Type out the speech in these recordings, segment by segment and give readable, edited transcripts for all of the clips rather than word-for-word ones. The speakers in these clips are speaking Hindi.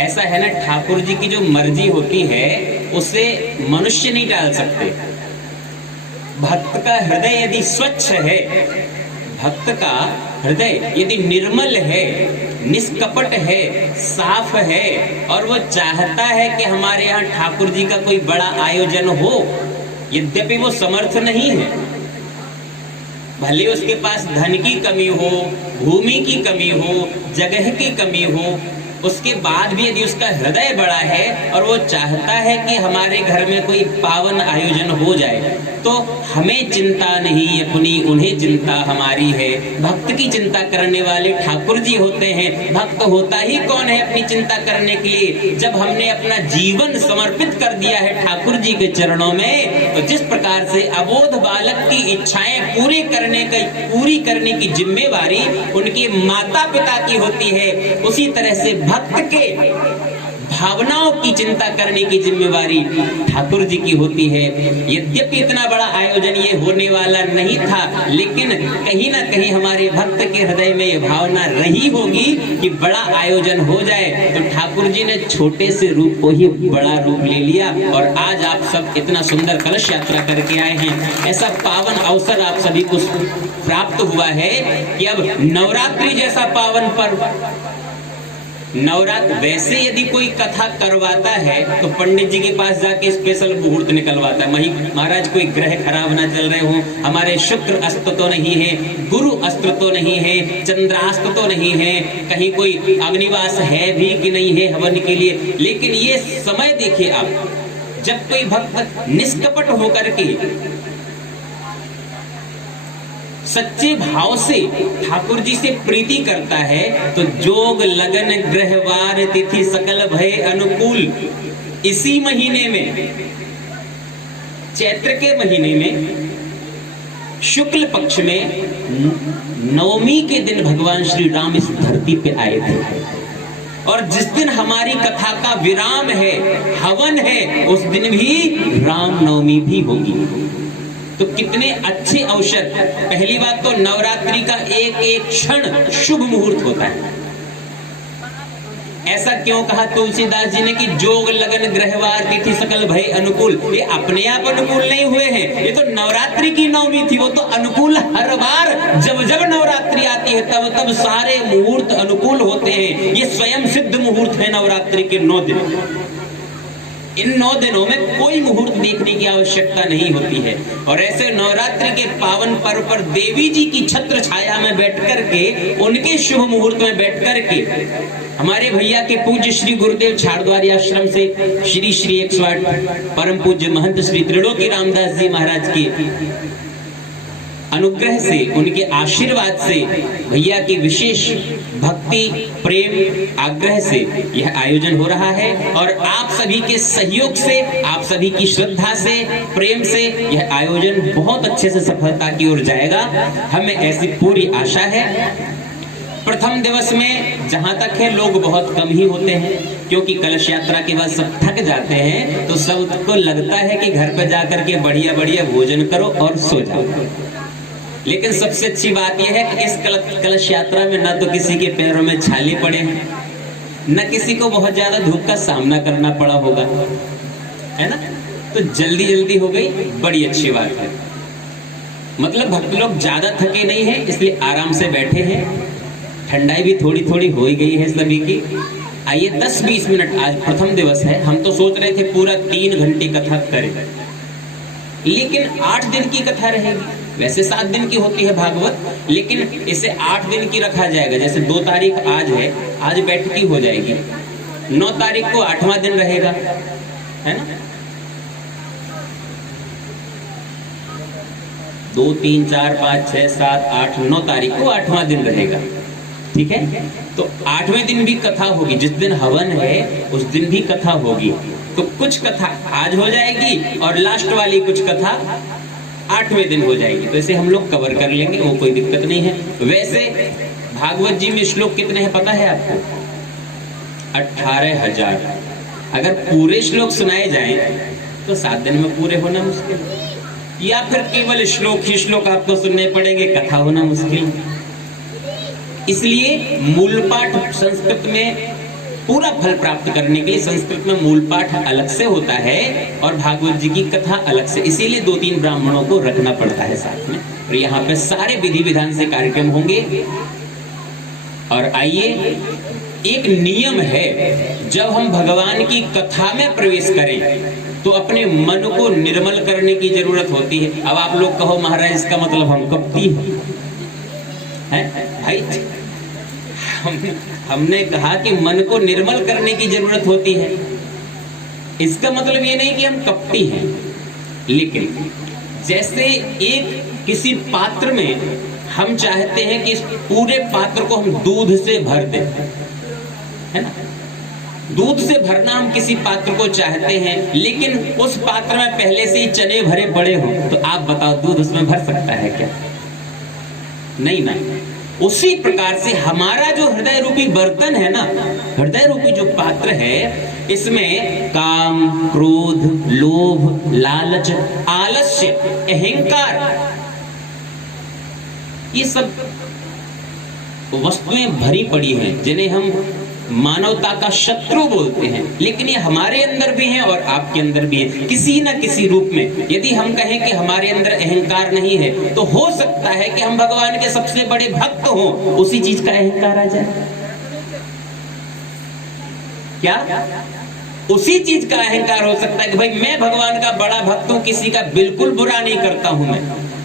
ऐसा है ना, ठाकुर जी की जो मर्जी होती है उसे मनुष्य नहीं टाल सकते। भक्त का हृदय यदि स्वच्छ है, भक्त का हृदय यदि निर्मल है, निष्कपट है, साफ है, और वो चाहता है कि हमारे यहाँ ठाकुर जी का कोई बड़ा आयोजन हो, यद्यपि वो समर्थ नहीं है, भले उसके पास धन की कमी हो, भूमि की कमी हो, जगह की कमी हो, उसके बाद भी यदि उसका हृदय बड़ा है और वो चाहता है कि हमारे घर में कोई पावन आयोजन हो जाए, तो हमें चिंता नहीं अपनी, उन्हें चिंता हमारी है। भक्त की चिंता करने वाले ठाकुर जी होते हैं। भक्त होता ही कौन है अपनी चिंता करने के लिए? जब हमने अपना जीवन समर्पित कर दिया है ठाकुर जी के चरणों में, तो जिस प्रकार से अबोध बालक की इच्छाएं पूरी करने की जिम्मेवारी उनके माता पिता की होती है, उसी तरह से भक्त के भावनाओं की चिंता करने की जिम्मेवारी ठाकुर जी की होती है। यद्यपि इतना बड़ा आयोजन ये होने वाला नहीं था, लेकिन कहीं ना कहीं हमारे भक्त के हृदय में ये भावना रही होगी कि बड़ा आयोजन हो जाए, तो ठाकुर जी ने छोटे से रूप को ही बड़ा रूप ले लिया, और आज आप सब इतना सुंदर कलश यात्रा करके आए हैं। ऐसा पावन अवसर आप सभी को प्राप्त हुआ है कि अब नवरात्रि जैसा पावन पर्व, नवरात्र वैसे यदि कोई कथा करवाता है तो पंडित जी के पास जाके स्पेशल मुहूर्त निकलवाता है। महाराज कोई ग्रह खराब ना चल रहे हो, हमारे शुक्र अस्त्र तो नहीं है, गुरु अस्त्र तो नहीं है, चंद्रास्त्र तो नहीं है, कहीं कोई अग्निवास है भी कि नहीं है हवन के लिए। लेकिन ये समय देखिए आप, जब कोई भक्त निष्कपट होकर के सच्चे भाव से ठाकुर जी से प्रीति करता है, तो जोग लगन ग्रहवार तिथि सकल भय अनुकूल, इसी महीने में, चैत्र के महीने में शुक्ल पक्ष में नवमी के दिन भगवान श्री राम इस धरती पे आए थे, और जिस दिन हमारी कथा का विराम है, हवन है, उस दिन भी राम नवमी भी होगी। तो कितने अच्छे अवसर। पहली बात तो नवरात्रि का एक एक क्षण शुभ मुहूर्त होता है। ऐसा क्यों कहा तुलसीदास जी ने कि जोग लगन ग्रहवार तिथि सकल भय अनुकूल? ये अपने आप अनुकूल नहीं हुए हैं, ये तो नवरात्रि की नवमी थी, वो तो अनुकूल हर बार जब जब नवरात्रि आती है तब तब सारे मुहूर्त अनुकूल होते हैं। ये स्वयं सिद्ध मुहूर्त है नवरात्रि के 9 दिन। इन 9 दिनों में कोई मुहूर्त देखने की आवश्यकता नहीं होती है। और ऐसे नवरात्रि के पावन पर्व पर देवी जी की छत्र छाया में बैठ करके, उनके शुभ मुहूर्त में बैठ करके, हमारे भैया के पूज्य श्री गुरुदेव छाड़द्वारी आश्रम से श्री श्री 108 परम पूज्य महंत श्री त्रिलोकी रामदास जी महाराज की अनुग्रह से, उनके आशीर्वाद से, भैया की विशेष भक्ति प्रेम आग्रह से यह आयोजन हो रहा है। और आप सभी के सहयोग से, आप सभी की श्रद्धा से, प्रेम से यह आयोजन बहुत अच्छे से सफलता की ओर जाएगा, हमें ऐसी पूरी आशा है। प्रथम दिवस में जहां तक है लोग बहुत कम ही होते हैं, क्योंकि कलश यात्रा के बाद सब थक जाते हैं, तो सबको लगता है कि घर पे जाकर के बढ़िया बढ़िया भोजन करो और सो जाओ। लेकिन सबसे अच्छी बात यह है कि इस कलश यात्रा में न तो किसी के पैरों में छाले पड़े हैं, न किसी को बहुत ज्यादा धूप का सामना करना पड़ा होगा, है ना। तो जल्दी जल्दी हो गई, बड़ी अच्छी बात है। मतलब भक्त लोग ज्यादा थके नहीं हैं, इसलिए आराम से बैठे हैं। ठंडाई भी थोड़ी थोड़ी हो गई है सभी की। आइए 10-20 मिनट, आज प्रथम दिवस है, हम तो सोच रहे थे पूरा 3 घंटे कथा करें, लेकिन 8 दिन की कथा रहेगी। वैसे 7 दिन की होती है भागवत, लेकिन इसे 8 दिन की रखा जाएगा। जैसे 2 तारीख आज है, आज बैठकी हो जाएगी, 9 तारीख को 8वां दिन रहेगा, है ना। 2, 3, 4, 5, 6, 7, 8, 9 तारीख को 8वां दिन रहेगा, ठीक है। तो 8वें दिन भी कथा होगी, जिस दिन हवन है उस दिन भी कथा होगी। तो कुछ कथा आज हो जाएगी और लास्ट वाली कुछ कथा 8वें दिन हो जाएगी। तो इसे हम लोग कवर कर लेंगे, वो कोई दिक्कत नहीं है। वैसे भागवत जी में श्लोक कितने हैं पता है आपको? 18,000। अगर पूरे श्लोक सुनाए जाएं तो 7 दिन में पूरे होना मुश्किल, या फिर केवल श्लोक ही श्लोक आपको सुनने पड़ेंगे, कथा होना मुश्किल। इसलिए मूल पाठ संस्कृत में पूरा फल प्राप्त करने के लिए संस्कृत में मूल पाठ अलग से होता है और भागवत जी की कथा अलग से, इसीलिए 2-3 ब्राह्मणों को रखना पड़ता है साथ में। और यहाँ पे सारे विधि विधान से कार्यक्रम होंगे। और आइए, एक नियम है, जब हम भगवान की कथा में प्रवेश करें तो अपने मन को निर्मल करने की जरूरत होती है। अब आप लोग कहो महाराज इसका मतलब हम कपटी हैं भाई। हमने कहा कि मन को निर्मल करने की जरूरत होती है, इसका मतलब ये नहीं कि हम कपटी हैं। लेकिन जैसे एक किसी पात्र में हम चाहते हैं कि इस पूरे पात्र को हम दूध से भर दें, है ना, दूध से भरना हम किसी पात्र को चाहते हैं, लेकिन उस पात्र में पहले से ही चने भरे पड़े हो, तो आप बताओ दूध उसमें भर सकता है क्या? नहीं ना। उसी प्रकार से हमारा जो हृदय रूपी बर्तन है ना, हृदय रूपी जो पात्र है, इसमें काम, क्रोध, लोभ, लालच, आलस्य, अहंकार, ये सब वस्तुएं भरी पड़ी हैं, जिन्हें हम मानवता का शत्रु बोलते हैं। लेकिन ये हमारे अंदर भी हैं और आपके अंदर भी है, किसी ना किसी रूप में। यदि हम कहें कि हमारे अंदर अहंकार नहीं है, तो हो सकता है कि हम भगवान के सबसे बड़े भक्त हों, उसी चीज का अहंकार आ जाए। क्या? उसी चीज का अहंकार हो सकता है कि भाई मैं भगवान का बड़ा भक्त हूं, किसी का बिल्कुल बुरा नहीं करता हूं,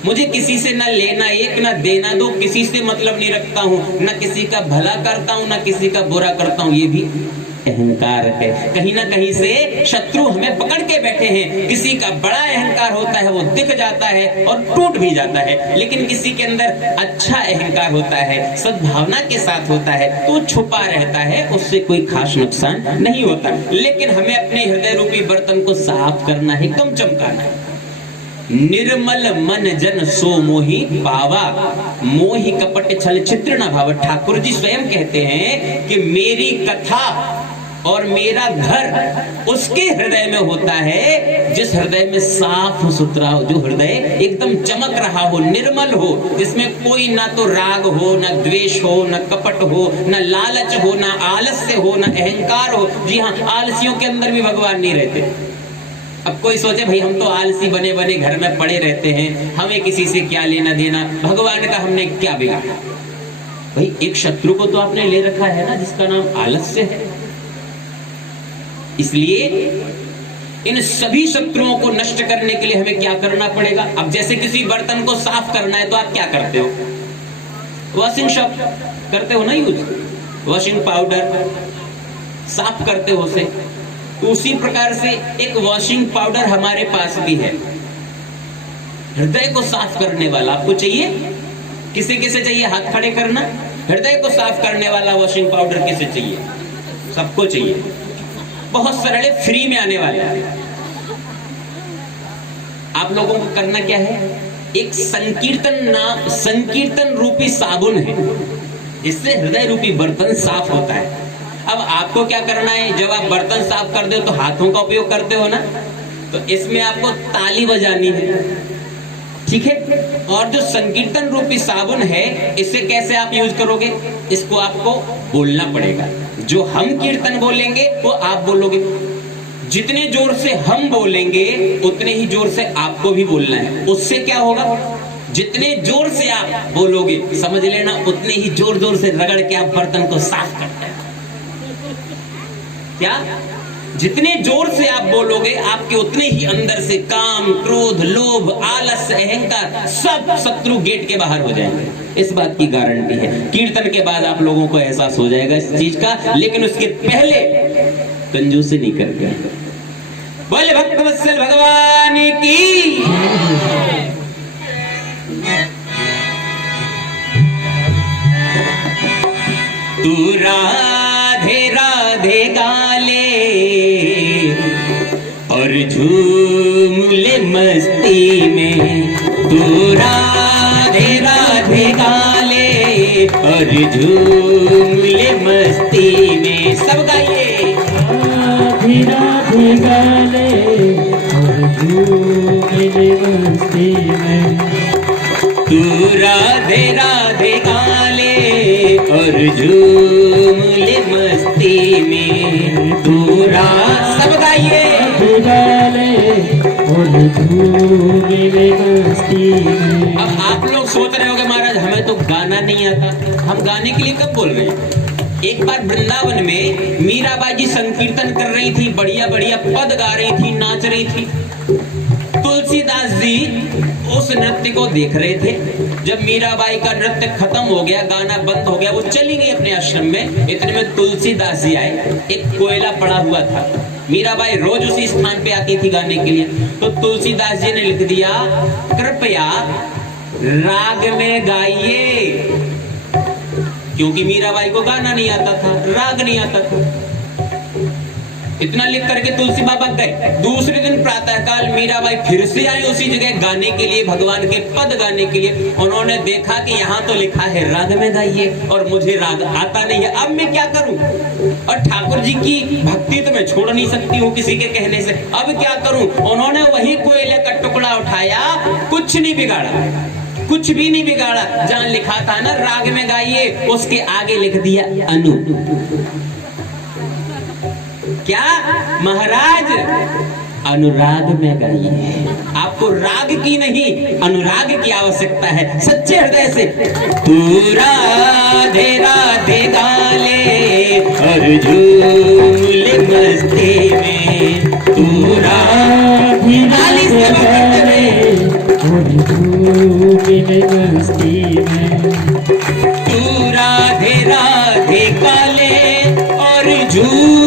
मुझे किसी से ना लेना एक ना देना दो, किसी से मतलब नहीं रखता हूँ, ना किसी का भला करता हूँ ना किसी का बुरा करता हूँ, ये भी अहंकार है। कहीं ना कहीं से शत्रु हमें पकड़ के बैठे हैं। किसी का बड़ा अहंकार होता है, वो दिख जाता है और टूट भी जाता है, लेकिन किसी के अंदर अच्छा अहंकार होता है, सद्भावना के साथ होता है, तो छुपा रहता है, उससे कोई खास नुकसान नहीं होता। लेकिन हमें अपने हृदय रूपी बर्तन को साफ करना है, कम चमकाना है। निर्मल मन जन सो मोहि पावा, मोहि कपट छल छिद्र न भाव। ठाकुर जी स्वयं कहते हैं कि मेरी कथा और मेरा घर उसके हृदय में होता है जिस हृदय में साफ सुथरा हो, जो हृदय एकदम चमक रहा हो, निर्मल हो, जिसमें कोई ना तो राग हो, ना द्वेष हो, ना कपट हो, ना लालच हो, ना आलस्य हो, ना अहंकार हो। जी हाँ, आलसियों के अंदर भी भगवान नहीं रहते। अब कोई सोचे भाई हम तो आलसी बने बने घर में पड़े रहते हैं, हमें किसी से क्या लेना देना, भगवान का हमने क्या बिगाड़ा। भाई एक शत्रु को तो आपने ले रखा है ना, जिसका नाम आलस्य है। इसलिए इन सभी शत्रुओं को नष्ट करने के लिए हमें क्या करना पड़ेगा? अब जैसे किसी बर्तन को साफ करना है तो आप क्या करते हो? वॉशिंग शॉप करते हो ना यूज, वॉशिंग पाउडर साफ करते हो उसे। उसी प्रकार से एक वॉशिंग पाउडर हमारे पास भी है, हृदय को साफ करने वाला। आपको चाहिए? किसे किसे चाहिए? हाथ खड़े करना। हृदय को साफ करने वाला वॉशिंग पाउडर किसे चाहिए? सबको चाहिए। बहुत सरल, फ्री में आने वाला है। आप लोगों को करना क्या है? एक संकीर्तन रूपी साबुन है, इससे हृदय रूपी बर्तन साफ होता है। अब आपको क्या करना है? जब आप बर्तन साफ करते हो तो हाथों का उपयोग करते हो ना, तो इसमें आपको ताली बजानी है, ठीक है। और जो संकीर्तन रूपी साबुन है, इसे कैसे आप यूज करोगे? इसको आपको बोलना पड़ेगा। जो हम कीर्तन बोलेंगे वो आप बोलोगे। जितने जोर से हम बोलेंगे उतने ही जोर से आपको भी बोलना है। उससे क्या होगा? जितने जोर से आप बोलोगे, समझ लेना, उतने ही जोर जोर से रगड़ के आप बर्तन को साफ करते हैं। क्या? जितने जोर से आप बोलोगे, आपके उतने ही अंदर से काम, क्रोध, लोभ, आलस्य, अहंकार सब शत्रु गेट के बाहर हो जाएंगे। इस बात की गारंटी है। कीर्तन के बाद आप लोगों को एहसास हो जाएगा इस चीज का, लेकिन उसके पहले कंजूसी नहीं करके। बोले भक्तवत्सल भगवान की। तू राधे राधे गाले और झूम ले मस्ती में। तू राधे राधे गाले और झूम ले मस्ती में। सब गाइए। राधे राधे गाले और झूम ले मस्ती में। तू राधे राधे गाले और झूम ले मस्ती में। गाले और झूमे ले मस्ती में। अब आप लोग सोच रहे होगे महाराज हमें तो गाना नहीं आता, हम गाने के लिए कब बोल रहे हैं? एक बार वृंदावन में मीराबाई जी संकीर्तन कर रही थी, बढ़िया बढ़िया पद गा रही थी, नाच रही थी। तुलसीदास जी उस नृत्य को देख रहे थे। जब मीराबाई का नृत्य खत्म हो गया, गाना बंद हो गया, वो चली गई अपने आश्रम में। इतने में तुलसीदास जी आए। एक कोयला पड़ा हुआ था, मीराबाई रोज उसी स्थान पे आती थी गाने के लिए। तो तुलसीदास जी ने लिख दिया, कृपया राग में गाइए, क्योंकि मीराबाई को गाना नहीं आता था, राग नहीं आता था। इतना लिख करके तुलसी बाबा गए। दूसरे दिन प्रातःकाल मीराबाई फिर से आई उसी जगह गाने के लिए, भगवान के पद गाने के लिए। उन्होंने देखा कि यहाँ तो लिखा है राग में गाइए और मुझे राग आता नहीं है, अब मैं क्या करूं? और ठाकुर जी की भक्ति तो मैं छोड़ नहीं सकती हूँ किसी के कहने से, अब क्या करूं? उन्होंने वही कोयले का टुकड़ा उठाया, कुछ नहीं बिगाड़ा, कुछ भी नहीं बिगाड़ा। जहां लिखा था ना राग में गाइए, उसके आगे लिख दिया अनु। क्या महाराज? अनुराग में गाइए। आपको राग की नहीं, अनुराग की आवश्यकता है, सच्चे हृदय से। तू राधे राधे गाले और झूले मस्ती में, तू राधे राधे गाले और झूले मस्ती में, तू राधे राधे गाले और झूले